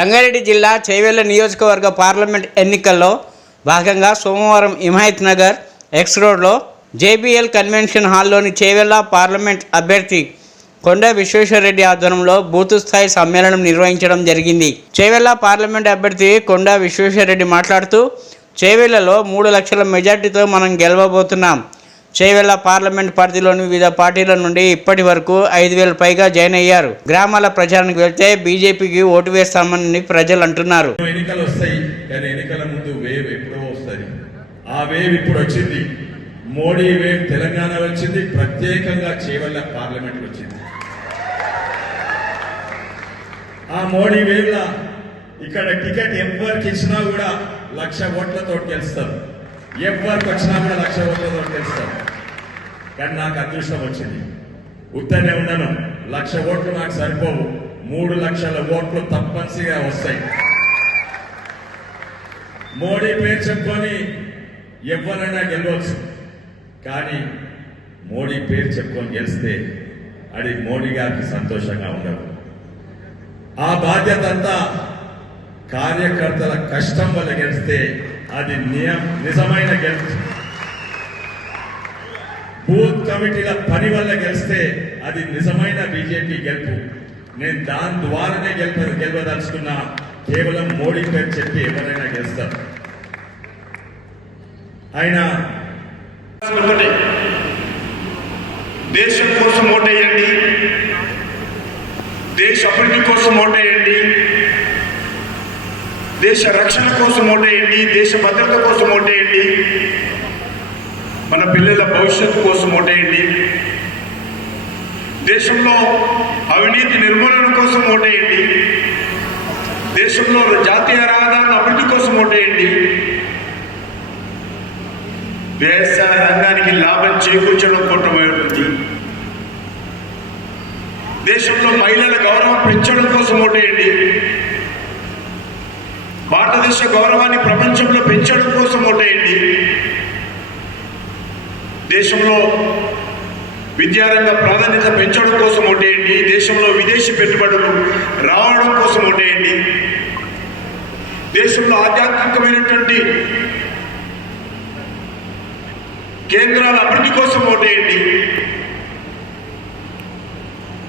రంగారెడ్డి జిల్లా చేవెళ్ళ నియోజకవర్గ పార్లమెంట్ ఎన్నికల్లో భాగంగా సోమవారం హిమాయత్ నగర్ ఎక్స్ రోడ్లో జేబీఎల్ కన్వెన్షన్ హాల్లోని చేవెళ్ళ పార్లమెంట్ అభ్యర్థి కొండ విశ్వేశ్వరరెడ్డి ఆధ్వర్యంలో బూత్ స్థాయి సమ్మేళనం నిర్వహించడం జరిగింది. చేవెళ్ళ పార్లమెంట్ అభ్యర్థి కొండ విశ్వేశ్వరరెడ్డి మాట్లాడుతూ చేవెళ్ళలో మూడు లక్షల మెజార్టీతో మనం గెలవబోతున్నాం. చేవెళ్ళ పార్లమెంట్ పరిధిలోని వివిధ పార్టీల నుండి ఇప్పటి వరకు ఐదు వేల పైగా జాయిన్ అయ్యారు. గ్రామాల ప్రచారానికి వెళ్తే బీజేపీకి ఓటు వేస్తామని ప్రజలు అంటున్నారు. ఎన్నికలు వస్తాయి కానీ ఎన్నికల ముందు వేవ్ ఎప్పుడో వస్తుంది. ఆ వేవ్ ఇప్పుడు వచ్చింది. మోడీ వేవ్ తెలంగాణ వచ్చింది ప్రత్యేకంగా చేవెళ్ళ పార్లమెంట్ వచ్చింది. ఆ మోడీ వేవ్ ఇక్కడ టికెట్ ఎవరికి ఇచ్చినా కూడా లక్ష ఓట్లతో గెలుస్తారు. ఎవరికి వచ్చినా కూడా లక్ష ఓట్లతో గెలుస్తారు కానీ నాకు అదృష్టం వచ్చింది. ఉత్తనే ఉన్నాను లక్ష ఓట్లు నాకు సరిపోవు. మూడు లక్షల ఓట్లు తప్పనిసరిగా వస్తాయి. మోడీ పేరు చెప్పుకొని ఎవరైనా గెలవచ్చు. కానీ మోడీ పేరు చెప్పుకొని గెలిస్తే అది మోడీ గారికి సంతోషంగా ఉండదు. ఆ బాధ్యత అంతా కార్యకర్తల కష్టం వల్ల గెలిస్తే అది నియం నిజమైన గెలుపు. బూత్ కమిటీల పని వల్ల గెలిస్తే అది నిజమైన బీజేపీ గెలుపు. నేను దాని ద్వారానే గెలుప గెలవదలుచుకున్నా కేవలం మోడీ పేరు చెప్పి ఎవరైనా గెలుస్తారు. ఆయన దేశం కోసం ఓటేయండి. దేశ అభివృద్ధి కోసం ఓటేయండి. దేశ రక్షణ కోసం ఓటేయండి దేశ భద్రత కోసం ఓటేయండి మన పిల్లల భవిష్యత్తు కోసం ఓటేయండి దేశంలో అవినీతి నిర్మూలన కోసం ఓటేయండి దేశంలో జాతీయ రహదారుల అభివృద్ధి కోసం ఓటేయండి. వ్యవసాయ రంగానికి లాభం చేకూర్చడం కోటమై ఉంటుంది దేశంలో మహిళల గౌరవం పెంచడం కోసం ఓటేయండి. భారతదేశ గౌరవాన్ని ప్రపంచంలో పెంచడం కోసం ఓటేయండి. దేశంలో విద్యారంగ ప్రాధాన్యత పెంచడం కోసం ఓటేయండి. దేశంలో విదేశీ పెట్టుబడులు రావడం కోసం ఓటేయండి. దేశంలో ఆధ్యాత్మికమైనటువంటి కేంద్రాల అభివృద్ధి కోసం ఓటేయండి.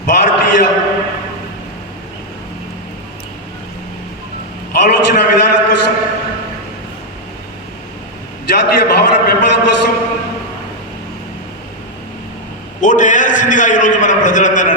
భారతీయ ఆలోచన విధానం కోసం జాతీయ భావన పెంపదం కోసం ఓటు వేయాల్సిందిగా ఈరోజు మన ప్రజలందరూ